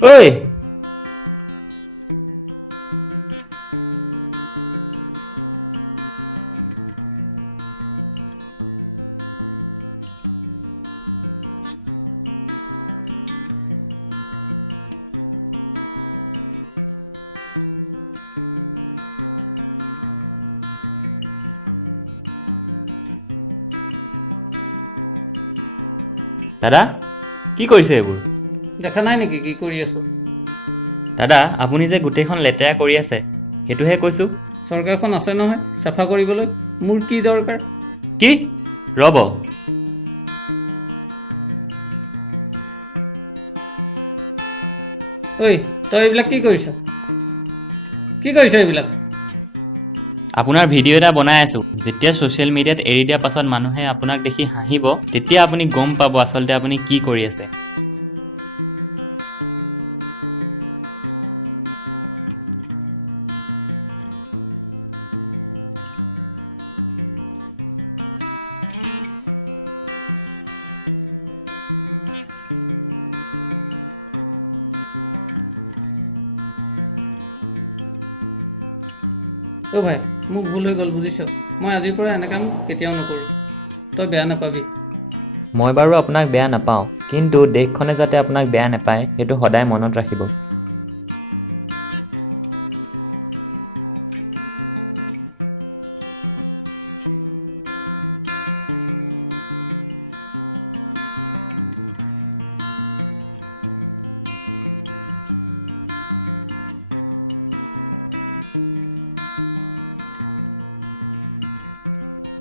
ঐ দাদা কি কৰিছে এইবোৰ? দেখা নাই নেকি কি কৰি আছো? দাদা আপুনি যে গোটেইখন লেতেৰা কৰি আছে সেইটোহে কৈছো। চৰকাৰখন আছে নহয় চাফা কৰিবলৈ, মোৰ কি দৰকাৰ? কি ৰ'ব, ঐ তই এইবিলাক কি কৰিছ? কি কৰিছ এইবিলাক? আপোনাৰ ভিডিঅ' এটা বনাই আছো। যেতিয়া ছ'চিয়েল মিডিয়াত এৰি দিয়াৰ পাছত মানুহে আপোনাক দেখি হাঁহিব, তেতিয়া আপুনি গম পাব আচলতে আপুনি কি কৰি আছে। অ' ভাই মোক ভুল হৈ গ'ল বুজিছ। মই আজিৰ পৰা এনে কাম কেতিয়াও নকৰোঁ, তই বেয়া নাপাবি। মই বাৰু আপোনাক বেয়া নাপাওঁ, কিন্তু দেশখনে যাতে আপোনাক বেয়া নাপায় সেইটো সদায় মনত ৰাখিব।